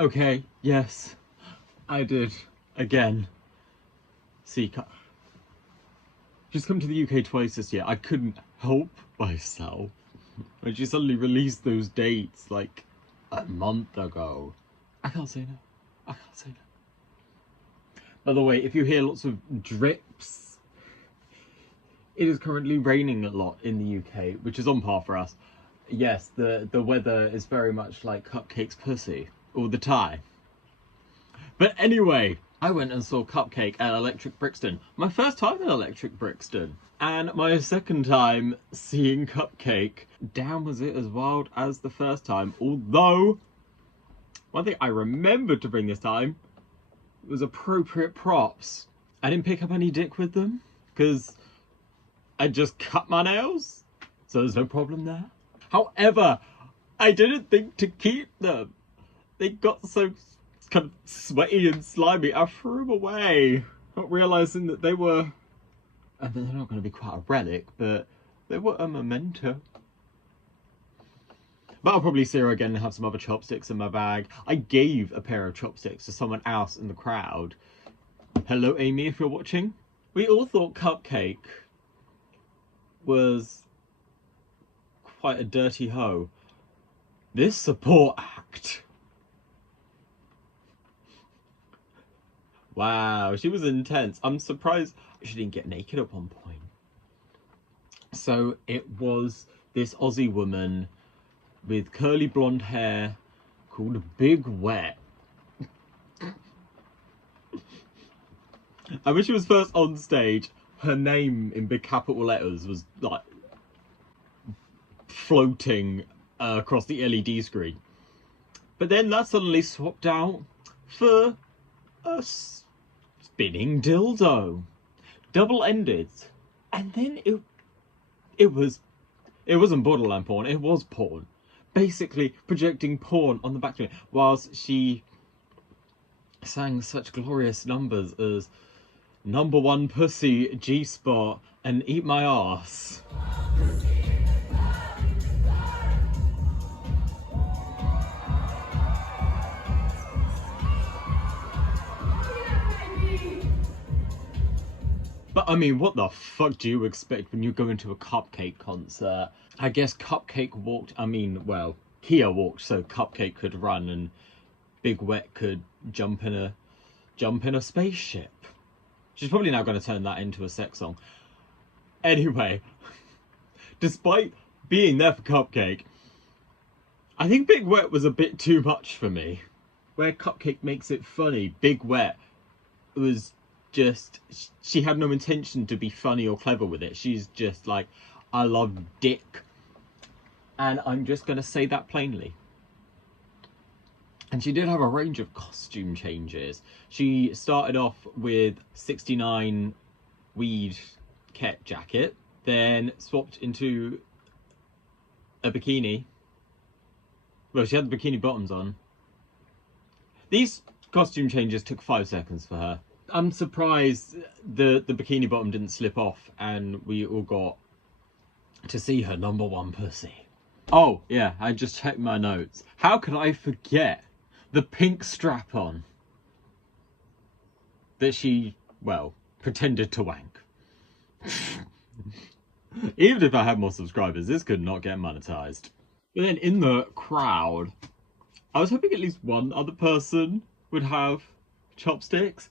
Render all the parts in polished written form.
Okay, yes, I did. Again. See, she's come to the UK twice this year. I couldn't help myself when she suddenly released those dates like a month ago. I can't say no. I can't say no. By the way, if you hear lots of drips, it is currently raining a lot in the UK, which is on par for us. Yes, the weather is very much like Cupcakke's pussy all the time. But anyway, I went and saw Cupcakke at Electric Brixton. My first time at Electric Brixton. And my second time seeing Cupcakke. Damn, was it as wild as the first time. Although, one thing I remembered to bring this time was appropriate props. I didn't pick up any dick with them, because I just cut my nails. So there's no problem there. However, I didn't think to keep them. They got so kind of sweaty and slimy, I threw them away. Not realising that they were, and they're not going to be quite a relic, but they were a memento. But I'll probably see her again and have some other chopsticks in my bag. I gave a pair of chopsticks to someone else in the crowd. Hello, Amy, if you're watching. We all thought Cupcakke was quite a dirty hoe. This support act. Wow, she was intense. I'm surprised she didn't get naked at one point. So it was this Aussie woman with curly blonde hair called Big Wet. And when she was first on stage, her name in big capital letters was like floating across the LED screen. But then that suddenly swapped out for a spinning dildo, double-ended, and then it wasn't borderline porn, it was porn, basically projecting porn on the back of it, whilst she sang such glorious numbers as Number One Pussy, G-Spot, and Eat My Ass. But I mean, what the fuck do you expect when you go into a Cupcakke concert? I guess Cupcakke walked, well, Kia walked so Cupcakke could run and Big Wet could jump in a spaceship. She's probably now going to turn that into a sex song. Anyway, despite being there for Cupcakke, I think Big Wet was a bit too much for me. Where Cupcakke makes it funny, Big Wet was just, she had no intention to be funny or clever with it. She's just like, I love dick. And I'm just going to say that plainly. And she did have a range of costume changes. She started off with 69 weed ket jacket, then swapped into a bikini. Well, she had the bikini bottoms on. These costume changes took 5 seconds for her. I'm surprised the bikini bottom didn't slip off and we all got to see her number one pussy. Oh, yeah, I just checked my notes. How could I forget the pink strap-on that she, well, pretended to wank? Even if I had more subscribers, this could not get monetized. But then in the crowd, I was hoping at least one other person would have chopsticks.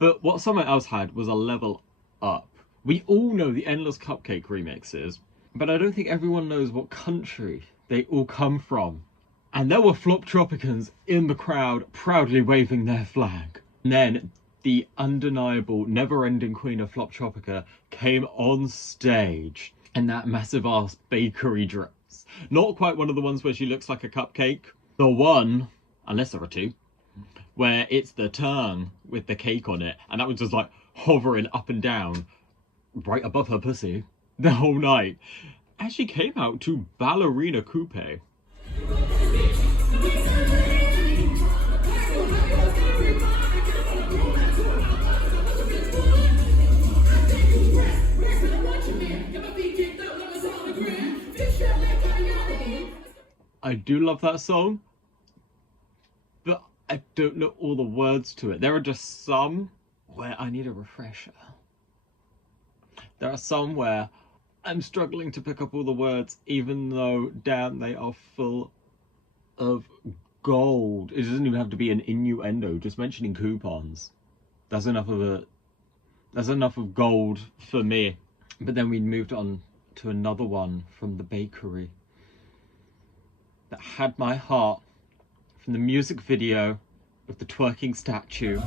But what someone else had was a level up. We all know the Endless Cupcakke remixes, but I don't think everyone knows what country they all come from. And there were Flop Tropicans in the crowd, proudly waving their flag. And then the undeniable, never-ending queen of Flop Tropica came on stage in that massive-ass bakery dress. Not quite one of the ones where she looks like a cupcake. The one, unless there are two, where it's the tongue with the cake on it, and that was just like hovering up and down right above her pussy the whole night. And she came out to Ballerina Coupe. I do love that song, but I don't know all the words to it. There are just some where I need a refresher. There are some where I'm struggling to pick up all the words, even though, damn, they are full of gold. It doesn't even have to be an innuendo. Just mentioning coupons, that's enough of gold for me. But then we moved on to another one from the bakery that had my heart, from the music video of the twerking statue.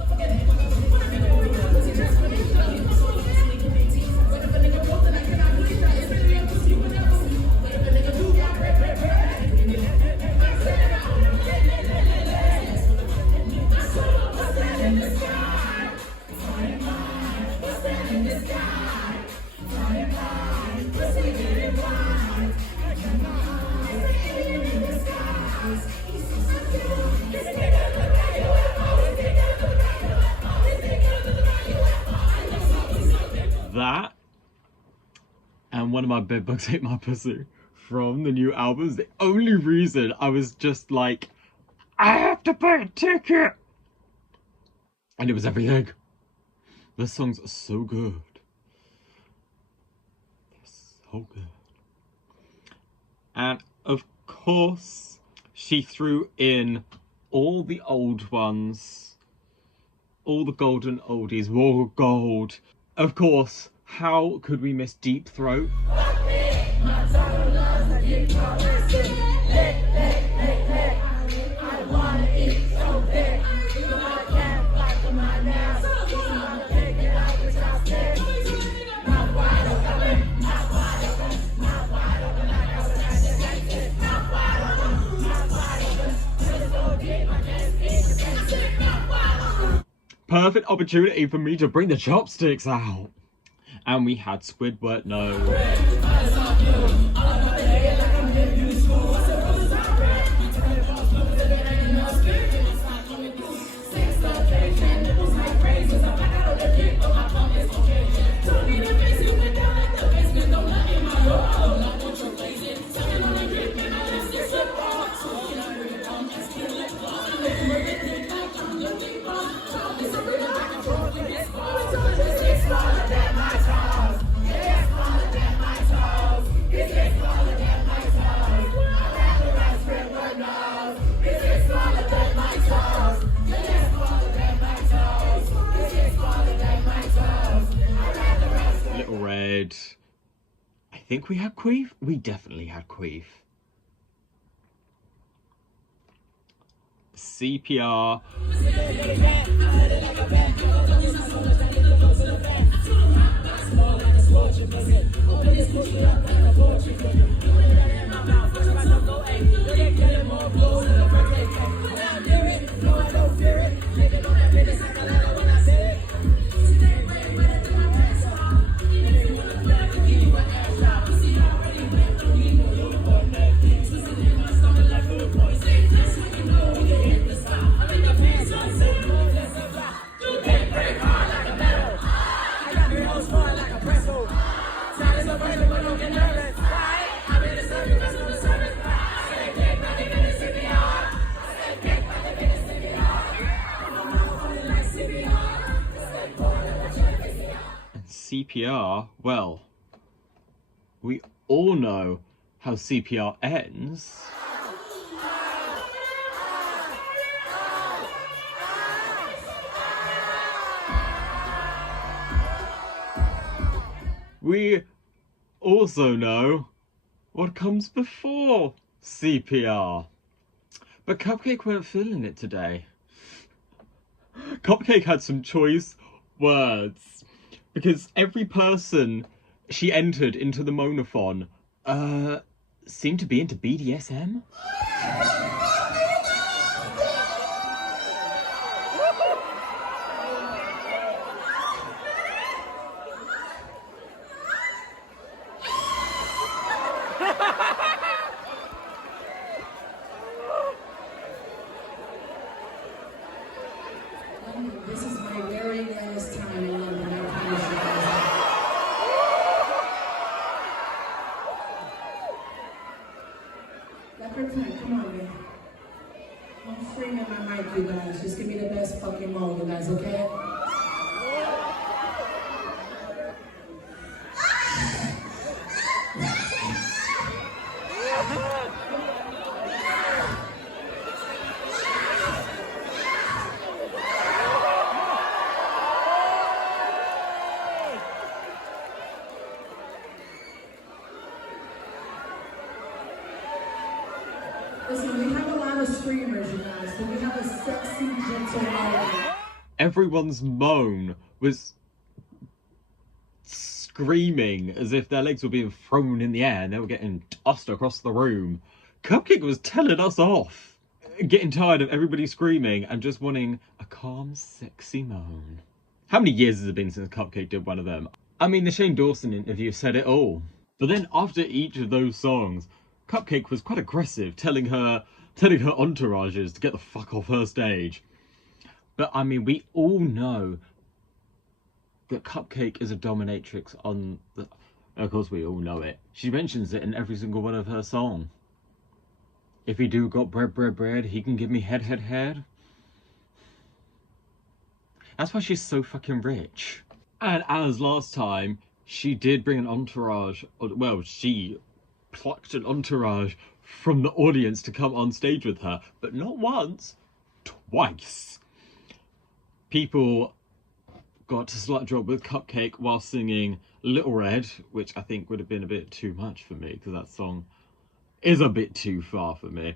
That and one of my bedbugs ate my pussy from the new album is the only reason I was just like, I have to buy a ticket. And it was everything. The songs are so good. They're so good. And of course, she threw in all the old ones, all the golden oldies, raw gold. Of course, how could we miss Deepthroat? Perfect opportunity for me to bring the chopsticks out. And we had Squidward, no. Little Red. I think we had Queef. We definitely had Queef. CPR. CPR, well, we all know how CPR ends. We also know what comes before CPR. But Cupcakke weren't feeling it today. Cupcakke had some choice words. Because every person she entered into the monophone seemed to be into BDSM. This is my very last time in London. Leopard time, come on, man. I'm framing my mic, you you guys. Just give me the best fucking moan, you guys, okay? Listen, we have a lot of screamers, you guys, but we have a sexy, gentle moan. Everyone's moan was screaming as if their legs were being thrown in the air and they were getting tossed across the room. Cupcakke was telling us off, getting tired of everybody screaming and just wanting a calm, sexy moan. How many years has it been since Cupcakke did one of them? I mean, the Shane Dawson interview said it all. But then after each of those songs, Cupcakke was quite aggressive, telling her entourages to get the fuck off her stage. But I mean, we all know that Cupcakke is a dominatrix on the... Of course, we all know it. She mentions it in every single one of her songs. If he do got bread, he can give me head. That's why she's so fucking rich. And as last time, she did bring an entourage. Well, she plucked an entourage from the audience to come on stage with her, but not once, twice. People got to slut drop with Cupcakke while singing Little Red, which I think would have been a bit too much for me because that song is a bit too far for me.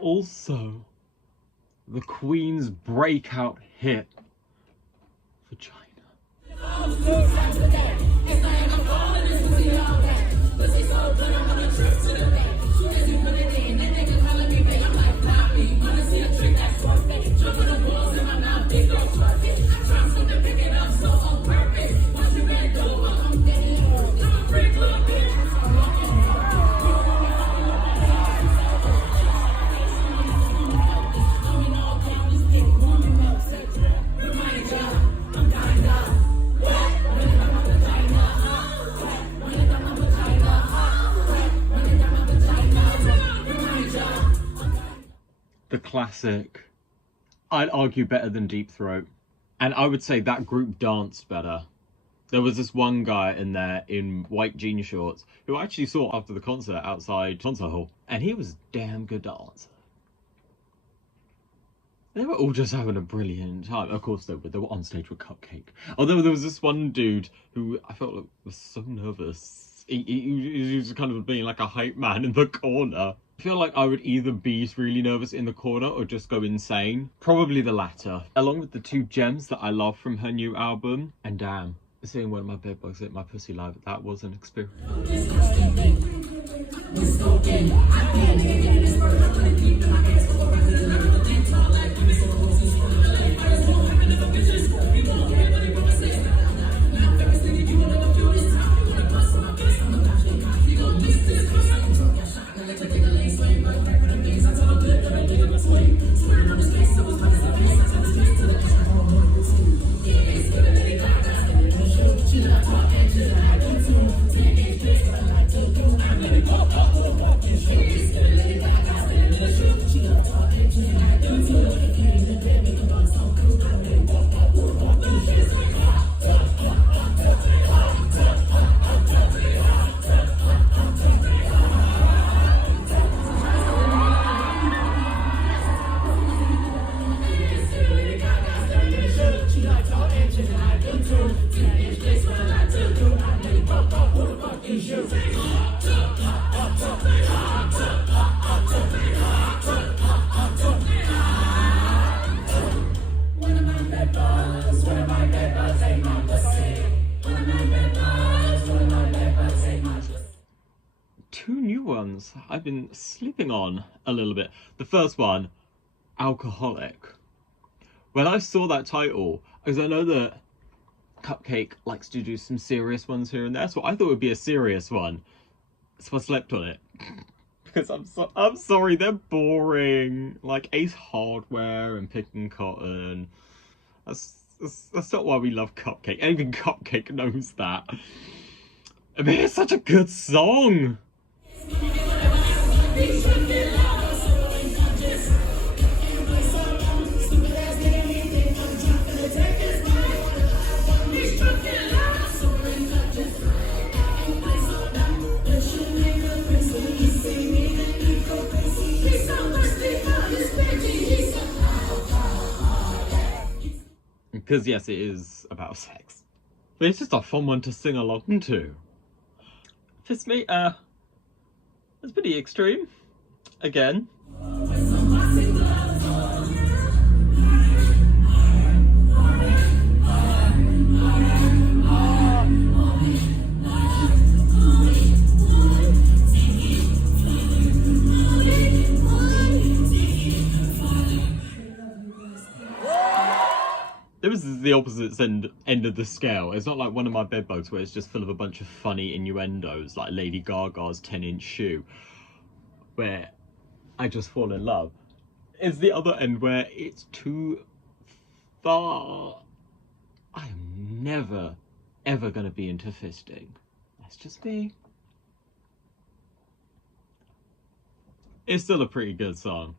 Also, the Queen's breakout hit, Vagina. The classic, I'd argue better than Deepthroat. And I would say that group danced better. There was this one guy in there in white jean shorts who I actually saw after the concert outside concert hall. And he was a damn good dancer. They were all just having a brilliant time. Of course they were on stage with Cupcakke. Although there was this one dude who I felt like was so nervous. He was kind of being like a hype man in the corner. I feel like I would either be really nervous in the corner or just go insane. Probably the latter. Along with the two gems that I love from her new album. And damn, seeing one of my bedbugs hit my pussy live, that was an experience. Two new ones I've been sleeping on a little bit. The first one, Alcoholic. When I saw that title, because I know that Cupcakke likes to do some serious ones here and there, so I thought it would be a serious one. So I slept on it. Because I'm sorry, they're boring. Like Ace Hardware and Picking Cotton. That's not why we love Cupcakke. And even Cupcakke knows that. I mean, it's such a good song. Because yes, it is about sex. But it's just a fun one to sing along to. Fist me, it's pretty extreme. Again. This is the opposite end of the scale. It's not like one of my bedbugs where it's just full of a bunch of funny innuendos, like Lady Gaga's 10-inch shoe, where I just fall in love. It's the other end where it's too far. I am never, ever going to be into fisting. That's just me. It's still a pretty good song.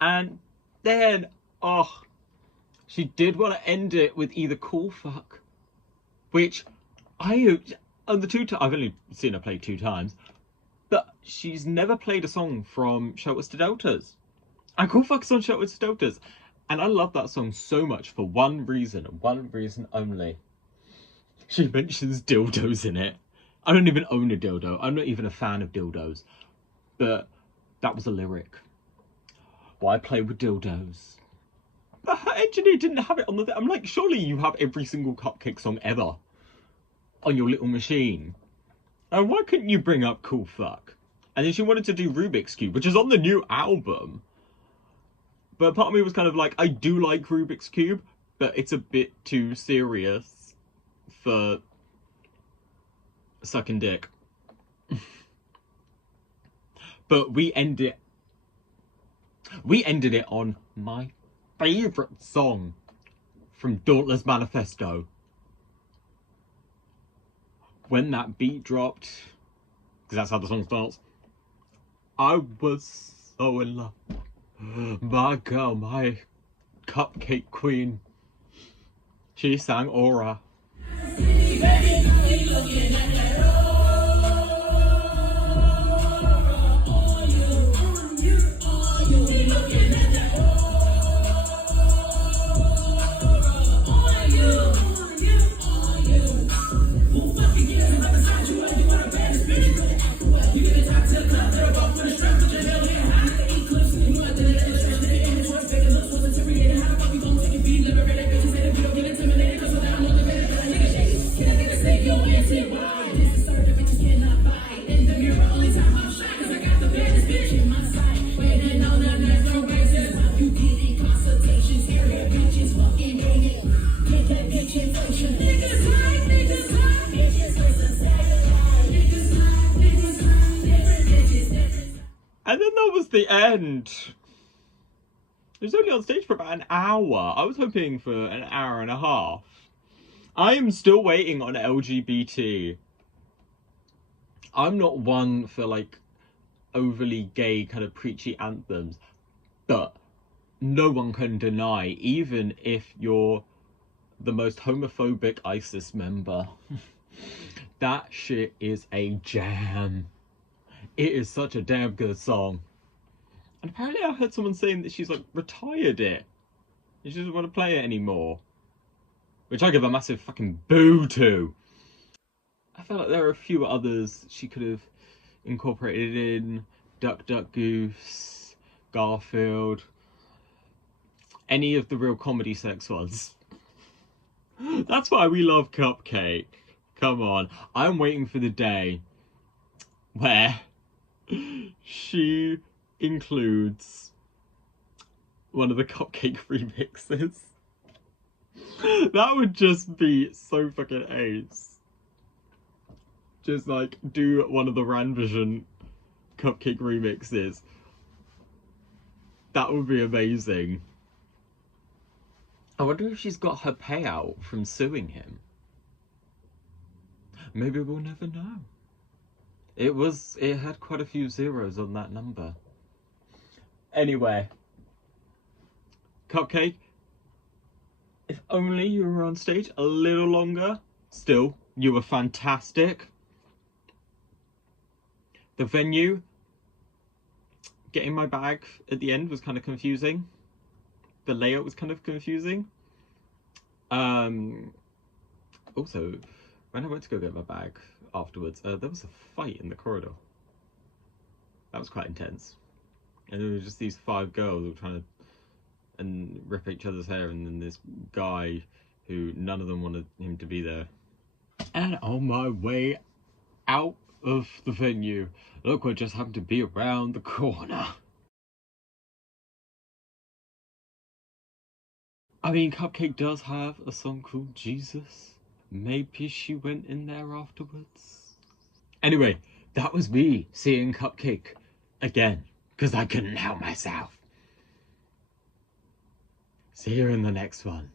And then, oh, she did want to end it with either Cool Fuck, which on the I've only seen her play 2 times, but she's never played a song from Shelters to Deltas. And Cool Fuck's on Shelters to Deltas. And I love that song so much for one reason, and one reason only. She mentions dildos in it. I don't even own a dildo. I'm not even a fan of dildos. But that was a lyric. Why play with dildos? But her engineer didn't have it on the... I'm like, surely you have every single Cupcakke song ever on your little machine. And why couldn't you bring up Cool Fuck? And then she wanted to do Rubik's Cube, which is on the new album. But part of me was kind of like, I do like Rubik's Cube, but it's a bit too serious for sucking dick. But we ended it on my favourite song from Dauntless Manifesto. When that beat dropped, because that's how the song starts, I was so in love. My girl, my Cupcakke queen, she sang Aura. And then that was the end. It was only on stage for about an hour. I was hoping for an hour and a half. I am still waiting on LGBT. I'm not one for like overly gay kind of preachy anthems, but no one can deny, even if you're the most homophobic ISIS member, that shit is a jam. It is such a damn good song. And apparently I heard someone saying that she's like retired it. She doesn't want to play it anymore. Which I give a massive fucking boo to. I felt like there are a few others she could have incorporated in. Duck Duck Goose, Garfield. Any of the real comedy sex ones. That's why we love Cupcakke. Come on. I'm waiting for the day where she includes one of the Cupcakke remixes. That would just be so fucking ace. Just like do one of the Ranvision Cupcake remixes. That would be amazing. I wonder if she's got her payout from suing him. Maybe we'll never know. It had quite a few zeros on that number. Anyway, Cupcake, if only you were on stage a little longer. Still, you were fantastic. The venue, getting my bag at the end was kind of confusing. The layout was kind of confusing. Also, when I went to go get my bag afterwards, there was a fight in the corridor. That was quite intense. And there were just these 5 girls who were trying to rip each other's hair, and then this guy who none of them wanted him to be there. And on my way out of the venue, look what just happened to be around the corner. I mean, Cupcake does have a song called Jesus. Maybe she went in there afterwards. Anyway, that was me seeing Cupcake again, because I couldn't help myself. See you in the next one.